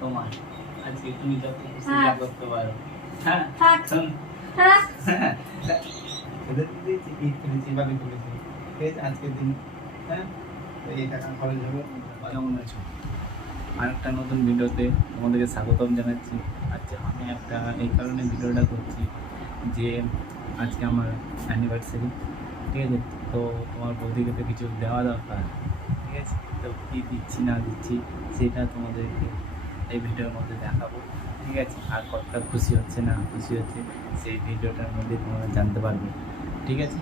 তোমার আজকে তুমি যত খুশি যা করতে পারো। হ্যাঁ থাক। হ্যাঁ এদের দিয়েছি ঈদ করেছি বাড়ি করেছি ঠিক আছে আজকের দিন। হ্যাঁ তো এই টাকা খরচ হবে। কেমন আছো? আরেকটা নতুন ভিডিওতে তোমাদেরকে স্বাগতম জানাচ্ছি। আজকে আমি একটা এই কারণে ভিডিওটা করছি যে আজকে আমার অ্যানিভার্সারি, ঠিক আছে? তো তোমার বৌদিকে তো কিছু দেওয়া দরকার, ঠিক আছে? তো কী দিচ্ছি না দিচ্ছি সেটা তোমাদেরকে এই ভিডিওর মধ্যে দেখাবো, ঠিক আছে? আর কতটা খুশি হচ্ছে না খুশি হচ্ছে সেই ভিডিওটার মধ্যে তোমরা জানতে পারবে, ঠিক আছে?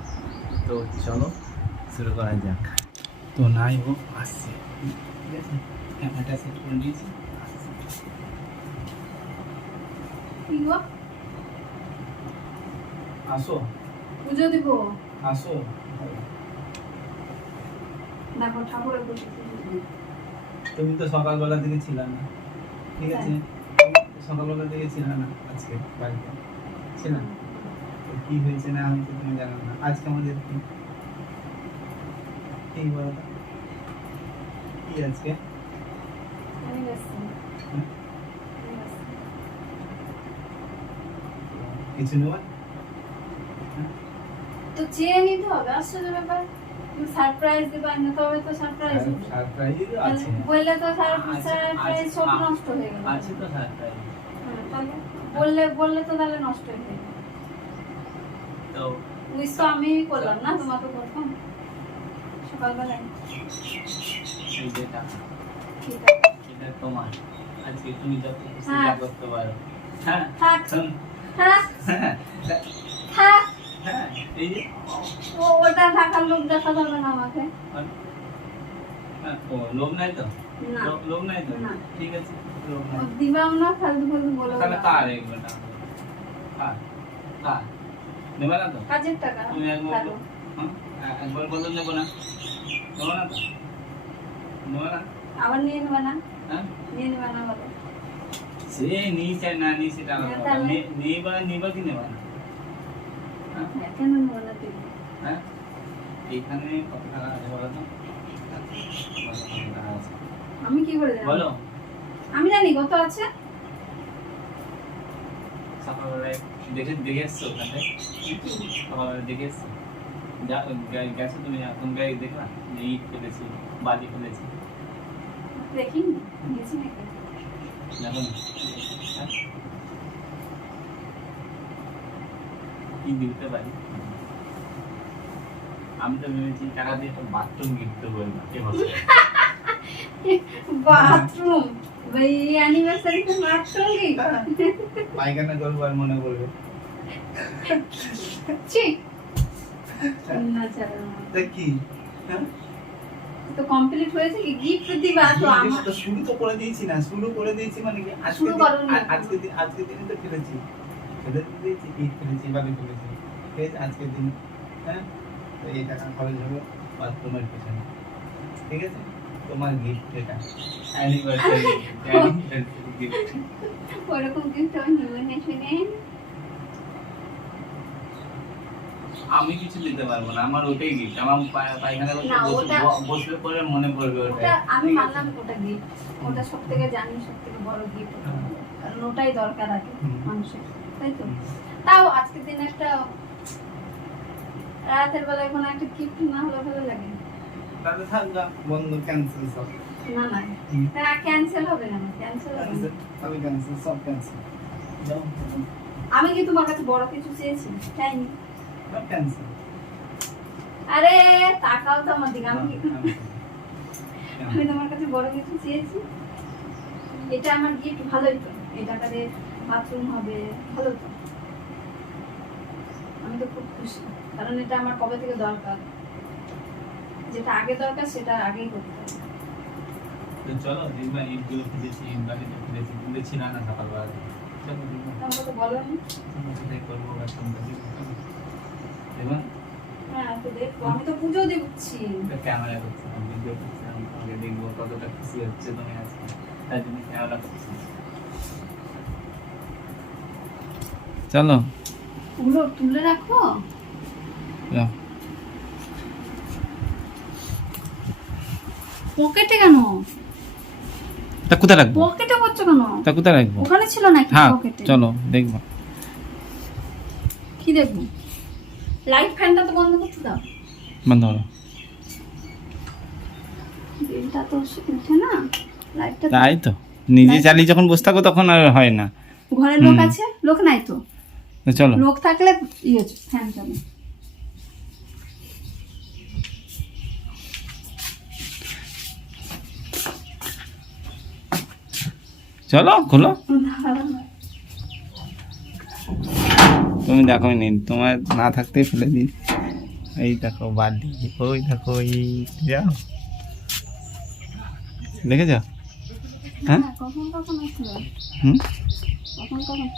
তো চলো শুরু করা যাক। তো নাই ও আসছে, ঠিক আছে? ক্যামেরাটা সেট করে নিয়েছি, আসছে। কি গো? আসো পুজো দিব। আসো। দেখো ঠাকুরের বসে তুমি তো সকালবেলা থেকে ছিল না, ঠিক আছে? সকালবেলা থেকে ছিল না আজকে বাড়িতে, ছিল না? তো কি হয়েছে না হয়েছে তুমি জানো না। আজকে আমাদের কি কি বলো তো? কি আজকে কিছু নেওয়া তো চেয়ে নিতে হবে। আশ্চর্য ব্যাপার, তুমি সারপ্রাইজ দিবা না, তবে তো সারপ্রাইজ সারপ্রাইজ আছে। বললে তো সারপ্রাইজ সব নষ্ট হয়ে গেল। আছে তো সারপ্রাইজ। তাহলে বললে তো তাহলে নষ্ট হয়ে যাবে। তো উইশ তো আমি করলাম না, তোমাকে করতাম সকালবেলায়। এই যে টাকা ঠিক আছে এটা তোমার আজকে তুমি যত খুশি হ্যাঁ। যা করতে পারো। হ্যাঁ থাক। শোন। হ্যাঁ হ্যাঁ থাক। হ্যাঁ এই যে ওটা থাকার লোক দেখা যাবে না আমাকে। ও লোভ নাই তো? না। লোভ নাই তো? না। ঠিক আছে লোভ নাই। দিবাম না, ফালতু ফালতু বলো তাহলে কার এগুলো টাকা? কার নেবে না তো? কাজের টাকা। তুমি একবার ভালো। একবার বদল নেবো না, নেবো না তো? নেবো না? আবার নিয়ে নেবে না? হ্যাঁ নিয়ে নেবে না বলো। সে নিচে না নিচে টাকা হ্যাঁ, তাহলে? নিবা কি নেবা না? হ্যাঁ হ্যাঁ, কেন নেবে না তুমি? হ্যাঁ এইখানে কত টাকা আছে বলো তো? বলো কত টাকা আছে? আমি কি করে জানবো? বলো। আমি জানি কত আছে। সকালবেলায় দেখে এসছো ওখানে? সকালবেলায় দেখে এসছো? গেছো তুমি এখন গাড়ি দেখলা যে ইট ফেলেছি বালি ফেলেছি? দেখিনি, গেছি নাকি? দেখো না? হ্যাঁ? কি দিতে পারি? আমি তো ভেবেছি টাকা দিয়ে একটা বাথরুম গিফট দেবো এবছর। বাথরুম? ভাই অ্যানিভার্সারিতে বাথরুম কি? পায়খানা করবো আর মনে করবে। ছি। না ছাড়ো না। তা কি? হ্যাঁ? তো কমপ্লিট হয়েছে কি? গিফট দিবা তো আমার। তো শুরু তো করে দিয়েছি না, শুরু করে দিয়েছি মানে কি শুরু করোনি। আজকে দিনে তো ফেলেছি, ফেলে দিয়েছি ঈদ ফেলেছি বাড়ি ফেলেছি, ঠিক আছে আজকের দিন। হ্যাঁ তো এই টাকা খরচ হবে বাথরুমের পেছনে, ঠিক আছে? তোমার গিফট এটা অ্যানিভার্সারি গিফট। ওরকম গিফট আমি নিবো না শুনে। আমি কিছু দিতে পারবো না, আমার ওটাই গিফট। আমার পায়খানা না, ওটা- বসলে পরে মনে পড়বে ওটা ওটা। আমি মানলাম ওটা গিফট। ওটা সব থেকে জানি সব থেকে বড় গিফট। কারণ ওটাই দরকার আগে মানুষের, তাই তো? তাও আজকের দিন একটা রাতের বেলায় কোনো একটা গিফট না হলে ভালো লাগে। তাহলে থাকবা বন্ধ, ক্যান্সেল সব। না না, তা ক্যান্সেল হবে না, ক্যান্সেল হবে না। আমি ক্যান্সেল, সব ক্যান্সেল। যাও আমি কি তোমার কাছে বড় কিছু চেয়েছি? চাইনি। সব ক্যান্সেল। আরে তাকাও তো আমার দিকে। আমি তোমার কাছে বড় কিছু চেয়েছি? এটা আমার গিফট, ভালোই তো। এই টাকাতে বাথরুম হবে, ভালো তো। আমি তো খুব খুশি, কারণ এটা আমার কবে থেকে দরকার। যেটা আগে দরকার সেটা আগেই করতে হবে। তো চলো দিবা, ঈদগুলো ফিরেছি, ঈদ বাড়িতে ফিরেছি, বলেছি না না সকালবেলা চলো দিবা। তোমরা তো বলোনি। সেটাই করবো আর তোমরা দেবা। হ্যাঁ তো দেখবো, আমি তো পুজো দিচ্ছি। ক্যামেরা করছিলাম, ভিডিও করছিলাম, তোমাকে দেখবো কতটা খুশি হচ্ছে তুমি আজকে, তাই জন্য ক্যামেরা করছি। চলো ওগুলো তুলে রাখো। পকেটে কেন? তা কোথায় রাখবো? পকেটে করছো কেন? তা কোথায় রাখবো? ওখানে ছিল নাকি হ্যাঁ পকেটে? চলো দেখবো। কি দেখবো? লাইট ফ্যানটা তো বন্ধ করতে দাও। বন্ধ করো। বিলটা তো উঠে না, লাইটটা। তাই তো, নিজে চালিয়ে যখন বসে থাকো তখন আর হয় না। ঘরে লোক আছে? লোক নাই তো। তো চলো। লোক থাকলে ইয়ে ফ্যান চলে। চলো খোলো। তুমি দেখো নি, তোমার না থাকতে ফেলে দিই। এই দেখো বালি, ওই দেখো এই, যাও দেখে যাও। হ্যাঁ কখন কখন আসলো? হুম কখন কখন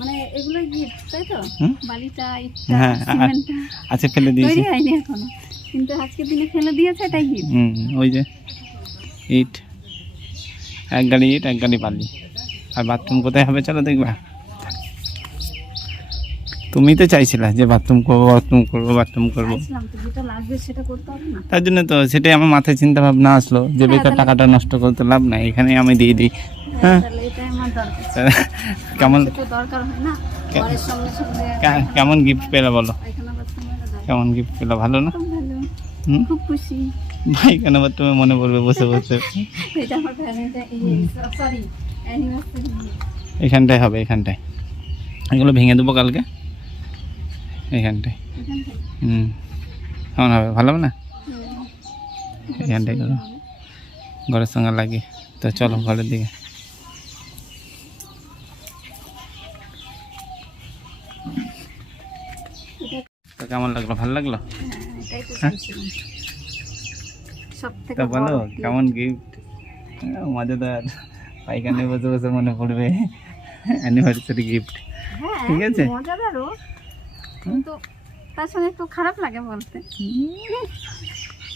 মানে এগুলো গিফট তাই তো? হুম? বালিটা, ইটটা, হ্যাঁ সিমেন্টটা আচ্ছা ফেলে দিয়েছি। তৈরি হয়নি এখনো, কিন্তু আজকের দিনে ফেলে দিয়েছে, এটাই গিফট। ওই যে ইট, এক গাড়ি ইট এক গাড়ি বালি। আর বাথরুম কোথায় হবে চলো দেখবা। তুমি তো চাইছিলা যে বাথরুম করবো বাথরুম করবো বাথরুম করবো, চাইছিলাম তো, যেটা লাগবে সেটা করতে হবে না? তার জন্য তো সেটাই আমার মাথায় চিন্তা ভাবনা আসলো যে বেকার তাহলে- টাকাটা নষ্ট করতে লাভ নাই, এখানে আমি দিয়ে দিই। হ্যাঁ তাহলে এটাই আমার দরকার। কেমন সেটা দরকার হয় না, ঘরের সঙ্গে সঙ্গে কেমন গিফট পেলে বলো? পায়খানা বাথরুম হলে দরকার। কেমন গিফট পেলে ভালো না? খুব ভালো, হুম? খুব খুশি। ভাই কেন আবার তুমি মনে পড়বে বসে বসে? এটা আমার সরি অ্যানিভার্সারি। এখানটায় হবে, এখানটায়। এগুলো ভেঙে দেবো কালকে, এখানটায়। কেমন হবে, ভালো হবে না? এখানটায় করো, ঘরের সঙ্গে লাগিয়ে। তো চলো ঘরের দিকে। তো কেমন লাগলো, ভালো লাগলো? এটাই তো হ্যাঁ? চাইছিলাম। সব থেকে তা বলো বড় gift। কেমন গিফট? মজাদার, পাইখানে বসে বসে মনে পড়বে অ্যানিভার্সারি গিফট। হ্যাঁ, ঠিক আছে। মজাদারও, কিন্তু তার সঙ্গে একটু খারাপ লাগে বলতে।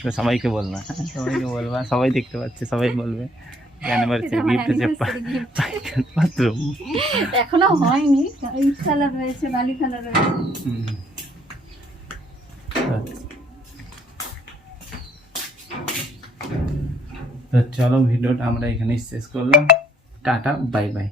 তো সবাইকে বলবা, হ্যাঁ, সবাইকে বলবা, সবাই দেখতে পাচ্ছে, সবাই বলবে অ্যানিভার্সারি এটা আমার গিফট হচ্ছে anniversary gift। পাইখানা বাথরুম। এখনো হয়নি, ইট কালার রয়েছে, বালি কালার রয়েছে। তো চলো ভিডিওটা আমরা এখানেই শেষ করলাম। Tata bye bye.